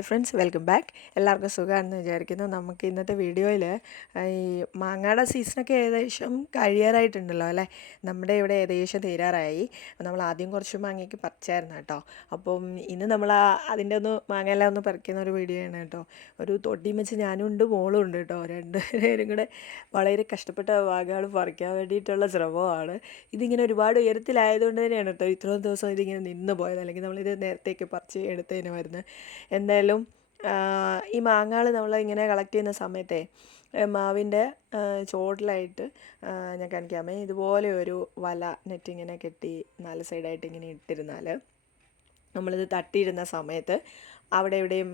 Hi friends, welcome back. എല്ലാവർക്കും സുഖമാണെന്ന് വിചാരിക്കുന്നു. നമുക്ക് ഇന്നത്തെ വീഡിയോയിൽ ഈ മാങ്ങയുടെ സീസണൊക്കെ ഏകദേശം കഴിയാറായിട്ടുണ്ടല്ലോ അല്ലേ. നമ്മുടെ ഇവിടെ ഏകദേശം തീരാറായി. നമ്മൾ ആദ്യം കുറച്ച് മാങ്ങയ്ക്ക് പറിച്ചായിരുന്നു കേട്ടോ. അപ്പം ഇന്ന് നമ്മൾ അതിൻ്റെ മാങ്ങയെല്ലാം ഒന്ന് പറിക്കുന്ന ഒരു വീഡിയോ ആണ് കേട്ടോ. ഒരു തൊട്ടിയും വെച്ച് ഞാനും ഉണ്ട്, മോളും ഉണ്ട് കേട്ടോ. രണ്ടുപേരും കൂടെ വളരെ കഷ്ടപ്പെട്ട മാങ്ങകൾ പറിക്കാൻ വേണ്ടിയിട്ടുള്ള ശ്രമമാണ്. ഇതിങ്ങനെ ഒരുപാട് ഉയരത്തിലായതുകൊണ്ട് തന്നെയാണ് കേട്ടോ ഇത്രയും ദിവസം ഇതിങ്ങനെ നിന്ന് പോയത്. അല്ലെങ്കിൽ നമ്മളിത് നേരത്തേക്ക് പറിച്ച് എടുത്തതിന് വരുന്നത്. എന്തായാലും ഈ മാങ്ങകൾ നമ്മളിങ്ങനെ കളക്ട് ചെയ്യുന്ന സമയത്തെ മാവിൻ്റെ ചോട്ടിലായിട്ട് ഞാൻ കാണിക്കാമേ, ഇതുപോലെ ഒരു വല നെറ്റ് ഇങ്ങനെ കെട്ടി 4 സൈഡായിട്ട് ഇങ്ങനെ ഇട്ടിരുന്നാൽ നമ്മളിത് തട്ടിയിരുന്ന സമയത്ത് അവിടെ എവിടെയും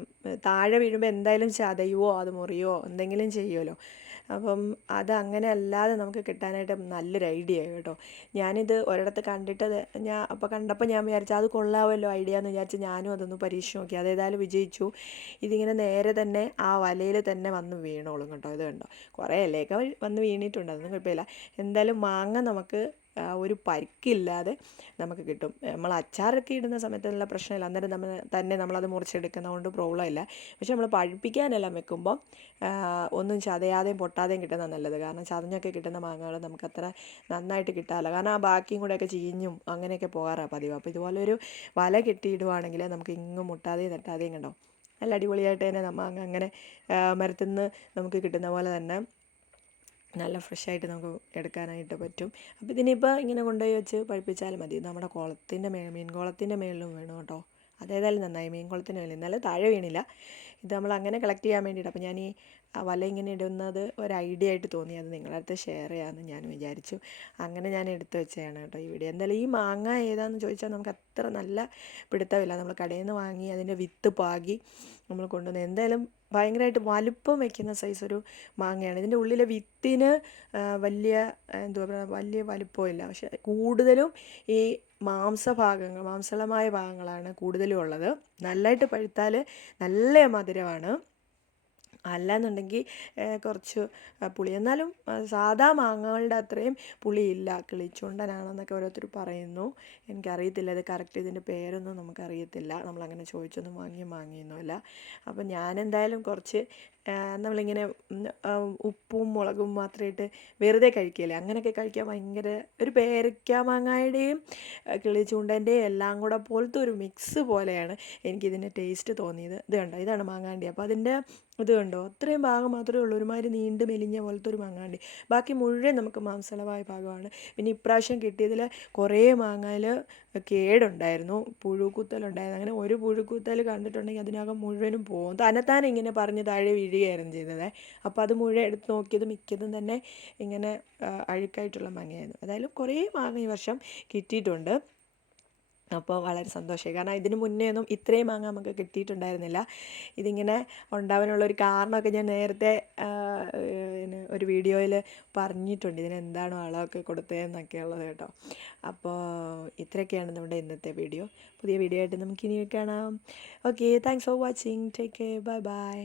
താഴെ വീഴുമ്പോൾ എന്തായാലും ചതയുവോ അത് മുറിയോ എന്തെങ്കിലും ചെയ്യുമല്ലോ. അപ്പം അത് അങ്ങനെ അല്ലാതെ നമുക്ക് കിട്ടാനായിട്ട് നല്ലൊരു ഐഡിയ കേട്ടോ. ഞാനിത് ഒരിടത്ത് കണ്ടിട്ട് കണ്ടപ്പോൾ ഞാൻ വിചാരിച്ചു അത് കൊള്ളാമല്ലോ ഐഡിയ എന്ന് വിചാരിച്ച് ഞാനും അതൊന്ന് പരീക്ഷിച്ച് നോക്കി. അതേതായാലും വിജയിച്ചു. ഇതിങ്ങനെ നേരെ തന്നെ ആ വലയിൽ തന്നെ വന്ന് വീണോളും കേട്ടോ. ഇത് കണ്ടോ, കുറേ ഇലയൊക്കെ വന്ന് വീണിട്ടുണ്ട്, അതൊന്നും കുഴപ്പമില്ല. എന്തായാലും മാങ്ങ നമുക്ക് ഒരു പരിക്കില്ലാതെ നമുക്ക് കിട്ടും. നമ്മൾ അച്ചാറൊക്കെ ഇടുന്ന സമയത്ത് നല്ല പ്രശ്നമില്ല, അന്നേരം നമ്മളത് മുറിച്ചെടുക്കുന്നത് കൊണ്ട് പ്രോബ്ലം ഇല്ല. പക്ഷെ നമ്മൾ പഴുപ്പിക്കാനെല്ലാം വെക്കുമ്പം ഒന്നും ചതയാതെയും പൊട്ടാതെയും കിട്ടുന്നത് നല്ലത്. കാരണം ചതഞ്ഞൊക്കെ കിട്ടുന്ന മാങ്ങകൾ നമുക്കത്ര നന്നായിട്ട് കിട്ടാറില്ല. കാരണം ആ ബാക്കിയും കൂടെയൊക്കെ ചീഞ്ഞും അങ്ങനെയൊക്കെ പോകാറാണ് പതിവ്. അപ്പോൾ ഇതുപോലെ ഒരു വല കെട്ടിയിടുവാണെങ്കിൽ നമുക്ക് ഇങ്ങും മുട്ടാതെയും തട്ടാതെയും കണ്ടോ നല്ല അടിപൊളിയായിട്ട് തന്നെ മാങ്ങ അങ്ങനെ മരത്തിൽ നിന്ന് നമുക്ക് കിട്ടുന്ന പോലെ തന്നെ നല്ല ഫ്രഷായിട്ട് നമുക്ക് എടുക്കാനായിട്ട് പറ്റും. അപ്പോൾ ഇതിനിപ്പോൾ ഇങ്ങനെ കൊണ്ടുപോയി വെച്ച് പഴുപ്പിച്ചാലും മതി. നമ്മുടെ മീൻ കുളത്തിൻ്റെ മേളിലും വീണു കേട്ടോ. അതേതായാലും നന്നായി, മീൻ കുളത്തിൻ്റെ മേളിൽ എന്നാലും താഴെ വീണില്ല. ഇത് നമ്മൾ അങ്ങനെ കളക്ട് ചെയ്യാൻ വേണ്ടിയിട്ട് അപ്പോൾ ഞാൻ ഈ വല ഇങ്ങനെ ഇടുന്നത് ഒരു ഐഡിയ ആയിട്ട് തോന്നി, അത് നിങ്ങളുടെ അടുത്ത് ഷെയർ ചെയ്യാമെന്ന് ഞാൻ വിചാരിച്ചു. അങ്ങനെ ഞാൻ എടുത്ത് വെച്ചതാണ് കേട്ടോ ഈ വീഡിയോ. എന്തായാലും ഈ മാങ്ങ ഏതാണെന്ന് ചോദിച്ചാൽ നമുക്ക് അത്ര നല്ല പിടുത്തമില്ല. നമ്മൾ കടയിൽ നിന്ന് വാങ്ങി അതിൻ്റെ വിത്ത് പാകി നമ്മൾ കൊണ്ടുവന്ന് എന്തായാലും ഭയങ്കരമായിട്ട് വലുപ്പം വയ്ക്കുന്ന സൈസ് ഒരു മാങ്ങയാണ്. ഇതിൻ്റെ ഉള്ളിലെ വിത്തിന് വലിയ വലിയ വലുപ്പമില്ല. പക്ഷെ കൂടുതലും ഈ മാംസളമായ ഭാഗങ്ങളാണ് കൂടുതലും ഉള്ളത്. നല്ലതായിട്ട് പഴുത്താൽ നല്ല മധുരമാണ്, അല്ലാന്നുണ്ടെങ്കിൽ കുറച്ച് പുളി. എന്നാലും സാധാ മാങ്ങകളുടെ അത്രയും പുളിയില്ല. കിളിച്ചുണ്ടനാണെന്നൊക്കെ ഓരോരുത്തർ പറയുന്നു. എനിക്കറിയത്തില്ല ഇത് കറക്റ്റ്, ഇതിൻ്റെ പേരൊന്നും നമുക്കറിയത്തില്ല. നമ്മളങ്ങനെ ചോദിച്ചൊന്നും വാങ്ങിയൊന്നുമില്ല. അപ്പം ഞാനെന്തായാലും കുറച്ച് നമ്മളിങ്ങനെ ഉപ്പും മുളകും മാത്രമായിട്ട് വെറുതെ കഴിക്കില്ലേ, അങ്ങനെയൊക്കെ കഴിക്കാൻ ഭയങ്കര ഒരു പേരയ്ക്ക മാങ്ങയുടെയും കിളിച്ചൂണ്ടൻ്റെയും എല്ലാം കൂടെ പോലത്തെ ഒരു മിക്സ് പോലെയാണ് എനിക്കിതിൻ്റെ ടേസ്റ്റ് തോന്നിയത്. ഇത് കണ്ടോ, ഇതാണ് മാങ്ങാണ്ടി. അപ്പോൾ അതിൻ്റെ ഇത് കണ്ടോ, അത്രയും ഭാഗം മാത്രമേ ഉള്ളൂ, ഒരുമാതിരി നീണ്ട് മെലിഞ്ഞ പോലത്തെ ഒരു മാങ്ങാണ്ടി. ബാക്കി മുഴുവൻ നമുക്ക് മാംസളമായ ഭാഗമാണ്. പിന്നെ ഇപ്രാവശ്യം കിട്ടിയതിൽ കുറേ മാങ്ങയിൽ കേടുണ്ടായിരുന്നു, പുഴുക്കുത്തലുണ്ടായിരുന്നു. അങ്ങനെ ഒരു പുഴുക്കുത്തൽ കണ്ടിട്ടുണ്ടെങ്കിൽ അതിനകം മുഴുവനും പോകും. തന്നെത്താനെ ഇങ്ങനെ പറഞ്ഞ് താഴെ വീഴുകയായിരുന്നു ചെയ്തത്. അപ്പോൾ അത് മുഴുവൻ എടുത്ത് നോക്കിയത് മിക്കതും തന്നെ ഇങ്ങനെ അഴുക്കായിട്ടുള്ള മാങ്ങയായിരുന്നു. ഏതായാലും കുറേ മാങ്ങ ഈ വർഷം കിട്ടിയിട്ടുണ്ട്. അപ്പോൾ വളരെ സന്തോഷമായി. കാരണം ഇതിന് മുന്നേ ഒന്നും ഇത്രയും മാങ്ങ നമുക്ക് കിട്ടിയിട്ടുണ്ടായിരുന്നില്ല. ഇതിങ്ങനെ ഉണ്ടാവാനുള്ളൊരു കാരണമൊക്കെ ഞാൻ നേരത്തെ ഒരു വീഡിയോയിൽ പറഞ്ഞിട്ടുണ്ട്, ഇതിനെന്താണ് വളമൊക്കെ കൊടുത്തതെന്നൊക്കെ ഉള്ളത് കേട്ടോ. അപ്പോൾ ഇത്രയൊക്കെയാണ് നമ്മുടെ ഇന്നത്തെ വീഡിയോ. പുതിയ വീഡിയോ ആയിട്ട് നമുക്കിനി കാണാം. Okay, thanks for watching. Take care, bye bye.